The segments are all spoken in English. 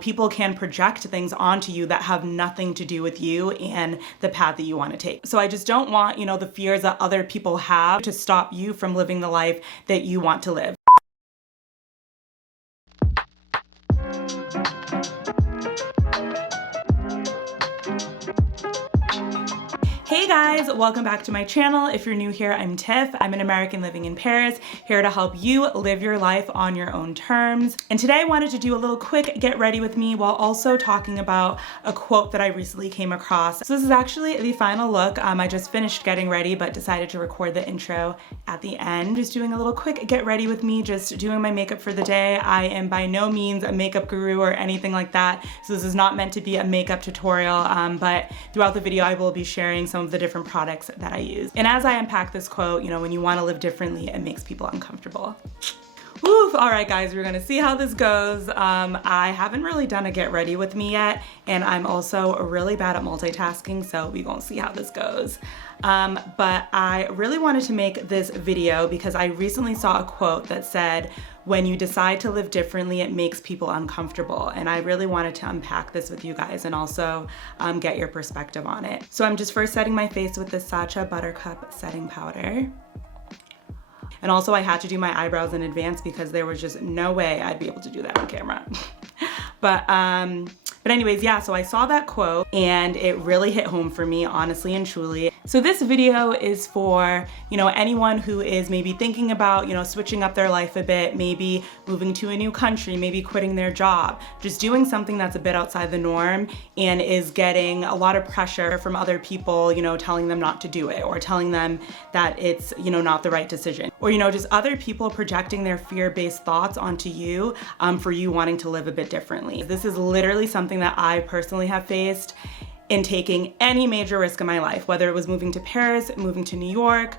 people can project things onto you that have nothing to do with you and the path that you want to take. So I just don't want, the fears that other people have to stop you from living the life that you want to live. Hey guys, welcome back to my channel. If you're new here, I'm Tiff. I'm an American living in Paris, here to help you live your life on your own terms. And today I wanted to do a little quick get ready with me while also talking about a quote that I recently came across. So this is actually the final look. I just finished getting ready, but decided to record the intro at the end. Just doing a little quick get ready with me, just doing my makeup for the day. I am by no means a makeup guru or anything like that. So this is not meant to be a makeup tutorial, but throughout the video, I will be sharing some of the different products that I use. And as I unpack this quote, when you want to live differently, it makes people uncomfortable. Oof, all right guys, we're gonna see how this goes. I haven't really done a get ready with me yet, and I'm also really bad at multitasking, so we gonna see how this goes. But I really wanted to make this video because I recently saw a quote that said, when you decide to live differently, it makes people uncomfortable. And I really wanted to unpack this with you guys and also get your perspective on it. So I'm just first setting my face with this Sacha Buttercup setting powder. And also I had to do my eyebrows in advance because there was just no way I'd be able to do that on camera. But anyways, yeah, so I saw that quote and it really hit home for me, honestly and truly. So this video is for, anyone who is maybe thinking about, switching up their life a bit, maybe moving to a new country, maybe quitting their job, just doing something that's a bit outside the norm and is getting a lot of pressure from other people, telling them not to do it or telling them that it's, not the right decision. Or, just other people projecting their fear-based thoughts onto you for you wanting to live a bit differently. This is literally something that I personally have faced in taking any major risk in my life, whether it was moving to Paris, moving to New York,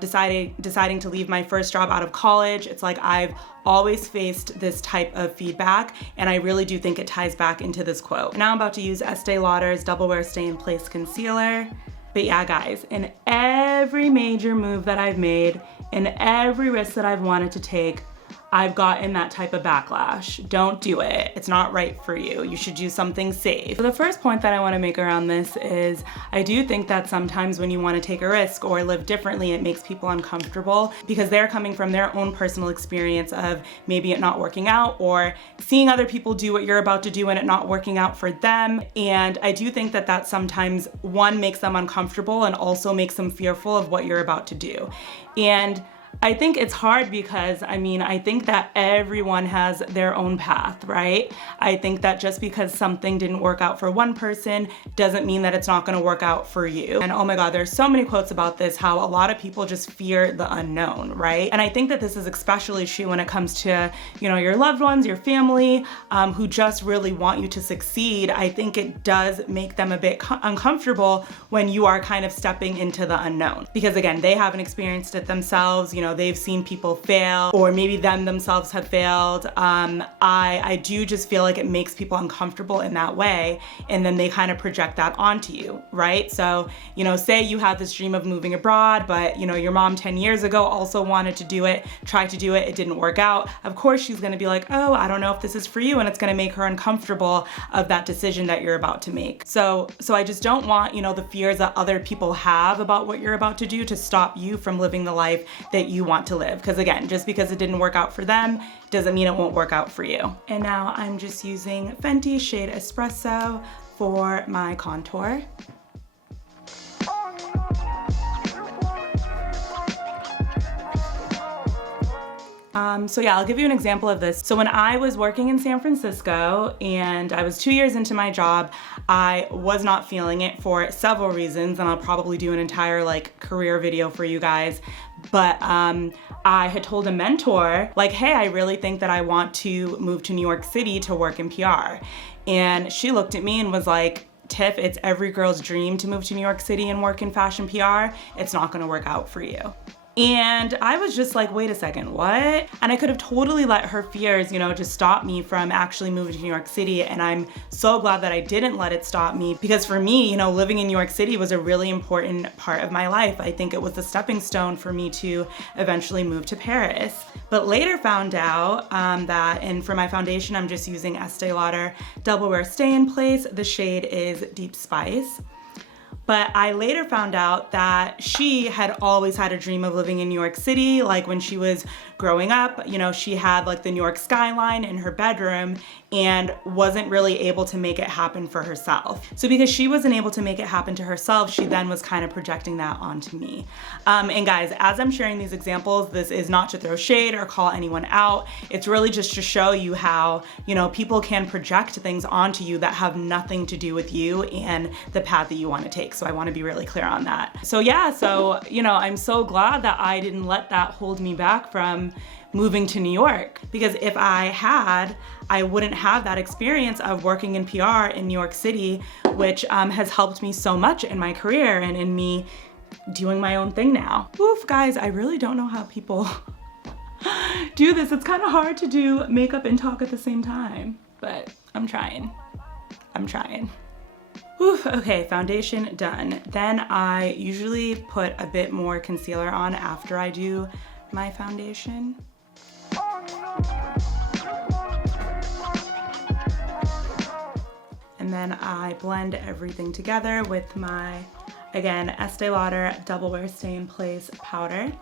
deciding to leave my first job out of college. It's like I've always faced this type of feedback, and I really do think it ties back into this quote. Now I'm about to use Estee Lauder's Double Wear Stay in Place Concealer. But yeah, guys, in every major move that I've made, in every risk that I've wanted to take, I've gotten that type of backlash. Don't do it. It's not right for you. You should do something safe. So the first point that I want to make around this is I do think that sometimes when you want to take a risk or live differently, it makes people uncomfortable because they're coming from their own personal experience of maybe it not working out or seeing other people do what you're about to do and it not working out for them. And I do think that that sometimes, one, makes them uncomfortable and also makes them fearful of what you're about to do. And I think it's hard because, I think that everyone has their own path, right? I think that just because something didn't work out for one person doesn't mean that it's not gonna work out for you. And oh my God, there's so many quotes about this, how a lot of people just fear the unknown, right? And I think that this is especially true when it comes to, your loved ones, your family, who just really want you to succeed. I think it does make them a bit uncomfortable when you are kind of stepping into the unknown. Because again, they haven't experienced it themselves, they've seen people fail, or maybe them themselves have failed. I do just feel like it makes people uncomfortable in that way, and then they kind of project that onto you, right? So, say you have this dream of moving abroad, but your mom 10 years ago also wanted to do it, tried to do it, it didn't work out. Of course, she's gonna be like, oh, I don't know if this is for you, and it's gonna make her uncomfortable of that decision that you're about to make. So I just don't want, the fears that other people have about what you're about to do to stop you from living the life that you want to live. Because again, just because it didn't work out for them doesn't mean it won't work out for you. And now I'm just using Fenty shade Espresso for my contour. So yeah, I'll give you an example of this. So when I was working in San Francisco and I was 2 years into my job, I was not feeling it for several reasons, and I'll probably do an entire career video for you guys. But I had told a mentor, hey, I really think that I want to move to New York City to work in PR. And she looked at me and was like, Tiff, it's every girl's dream to move to New York City and work in fashion PR. It's not gonna work out for you. And I was just like, wait a second, what? And I could have totally let her fears, you know, just stop me from actually moving to New York City. And I'm so glad that I didn't let it stop me, because for me, you know, living in New York City was a really important part of my life. I think it was the stepping stone for me to eventually move to Paris. But later found out and for my foundation, I'm just using Estee Lauder Double Wear Stay in Place. The shade is Deep Spice. But I later found out that she had always had a dream of living in New York City. Like when she was growing up, you know, she had like the New York skyline in her bedroom and wasn't really able to make it happen for herself. So because she wasn't able to make it happen to herself, she then was kind of projecting that onto me. And guys, as I'm sharing these examples, this is not to throw shade or call anyone out. It's really just to show you how, you know, people can project things onto you that have nothing to do with you and the path that you want to take. So I want to be really clear on that. So yeah, so, you know, I'm so glad that I didn't let that hold me back from moving to New York, because if I had, I wouldn't have that experience of working in PR in New York City, which has helped me so much in my career and in me doing my own thing now. Oof, guys, I really don't know how people do this. It's kind of hard to do makeup and talk at the same time, but I'm trying. Oof, okay, foundation done. Then I usually put a bit more concealer on after I do my foundation. And then I blend everything together with my, again, Estee Lauder Double Wear Stay in Place powder.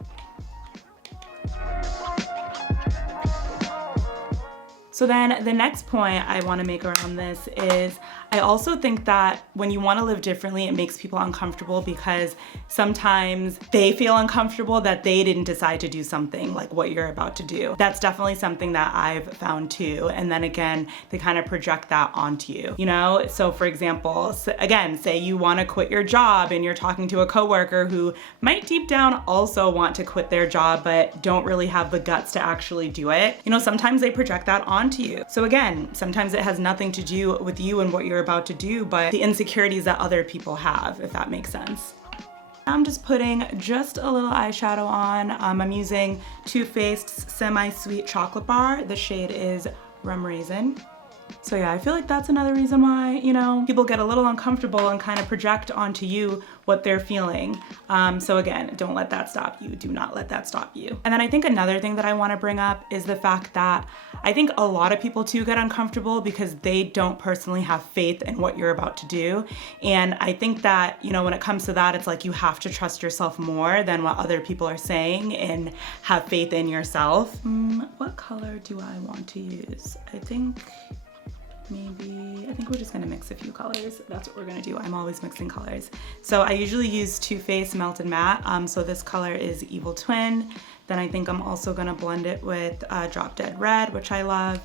So then the next point I want to make around this is I also think that when you want to live differently, it makes people uncomfortable because sometimes they feel uncomfortable that they didn't decide to do something like what you're about to do. That's definitely something that I've found too. And then again, they kind of project that onto you, you know? So for example, again, say you want to quit your job and you're talking to a coworker who might deep down also want to quit their job, but don't really have the guts to actually do it. You know, sometimes they project that onto you. So again, sometimes it has nothing to do with you and what you're about to do, but the insecurities that other people have, if that makes sense. I'm just putting just a little eyeshadow on. I'm using Too Faced's Semi-Sweet Chocolate Bar. The shade is Rum Raisin. So yeah, I feel like that's another reason why, you know, people get a little uncomfortable and kind of project onto you what they're feeling. So again, don't let that stop you. Do not let that stop you. And then I think another thing that I want to bring up is the fact that I think a lot of people too get uncomfortable because they don't personally have faith in what you're about to do. And I think that, you know, when it comes to that, it's like you have to trust yourself more than what other people are saying and have faith in yourself. What color do I want to use? I think we're just gonna mix a few colors. That's what we're gonna do. I'm always mixing colors. So I usually use Too Faced Melted Matte. So this color is Evil Twin. Then I think I'm also gonna blend it with Drop Dead Red, which I love.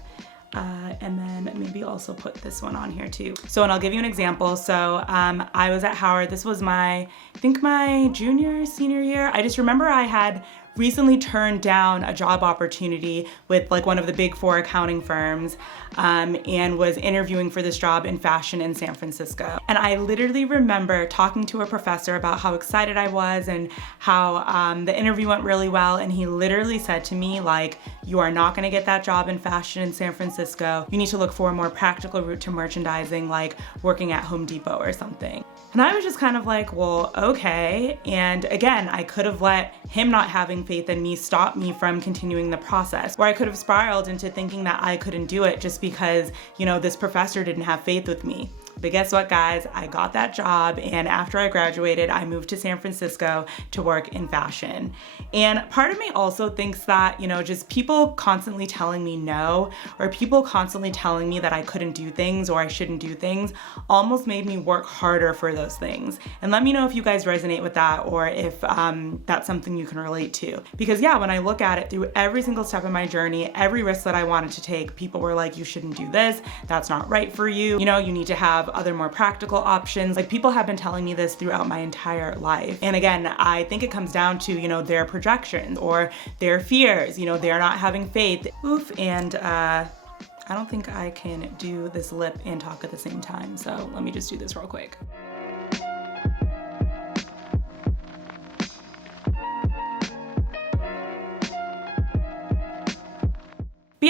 And then maybe also put this one on here too. So, and I'll give you an example. So I was at Howard. This was I think my junior, senior year. I just remember I had recently turned down a job opportunity with like one of the big 4 accounting firms and was interviewing for this job in fashion in San Francisco. And I literally remember talking to a professor about how excited I was and how the interview went really well. And he literally said to me, like, you are not gonna get that job in fashion in San Francisco. You need to look for a more practical route to merchandising, like working at Home Depot or something. And I was just kind of like, well, okay. And again, I could have let him not having faith in me stop me from continuing the process, or I could have spiraled into thinking that I couldn't do it just because, you know, this professor didn't have faith with me. But guess what, guys? I got that job, and after I graduated, I moved to San Francisco to work in fashion. And part of me also thinks that, you know, just people constantly telling me no, or people constantly telling me that I couldn't do things or I shouldn't do things, almost made me work harder for those things. And let me know if you guys resonate with that, or if that's something you can relate to. Because yeah, when I look at it through every single step of my journey, every risk that I wanted to take, people were like, you shouldn't do this, that's not right for you. You know, you need to have other more practical options. Like, people have been telling me this throughout my entire life. And again, I think it comes down to, you know, their projections or their fears, you know, they're not having faith. Oof, and I don't think I can do this lip and talk at the same time. So let me just do this real quick.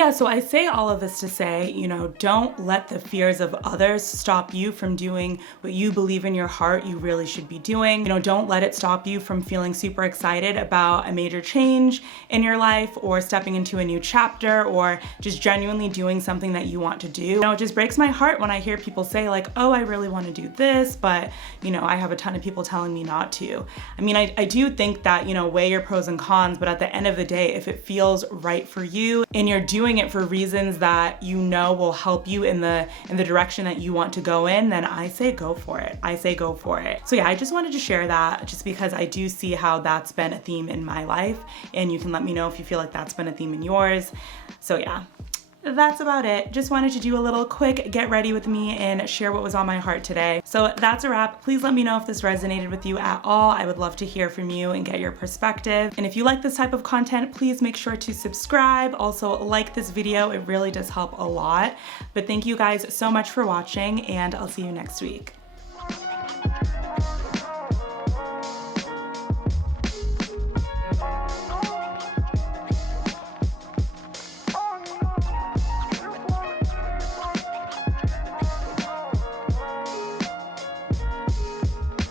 yeah, so I say all of this to say, you know, don't let the fears of others stop you from doing what you believe in your heart you really should be doing. You know, don't let it stop you from feeling super excited about a major change in your life, or stepping into a new chapter, or just genuinely doing something that you want to do. You know, it just breaks my heart when I hear people say like, oh, I really want to do this, but you know, I have a ton of people telling me not to. I mean, I do think that, you know, weigh your pros and cons, but at the end of the day, if it feels right for you and you're doing it for reasons that you know will help you in the direction that you want to go in, then I say go for it. I say go for it. So yeah, I just wanted to share that just because I do see how that's been a theme in my life, and you can let me know if you feel like that's been a theme in yours. So yeah, that's about it. Just wanted to do a little quick get ready with me and share what was on my heart today. So that's a wrap. Please let me know if this resonated with you at all. I would love to hear from you and get your perspective. And if you like this type of content, please make sure to subscribe. Also like this video. It really does help a lot. But thank you guys so much for watching, and I'll see you next week.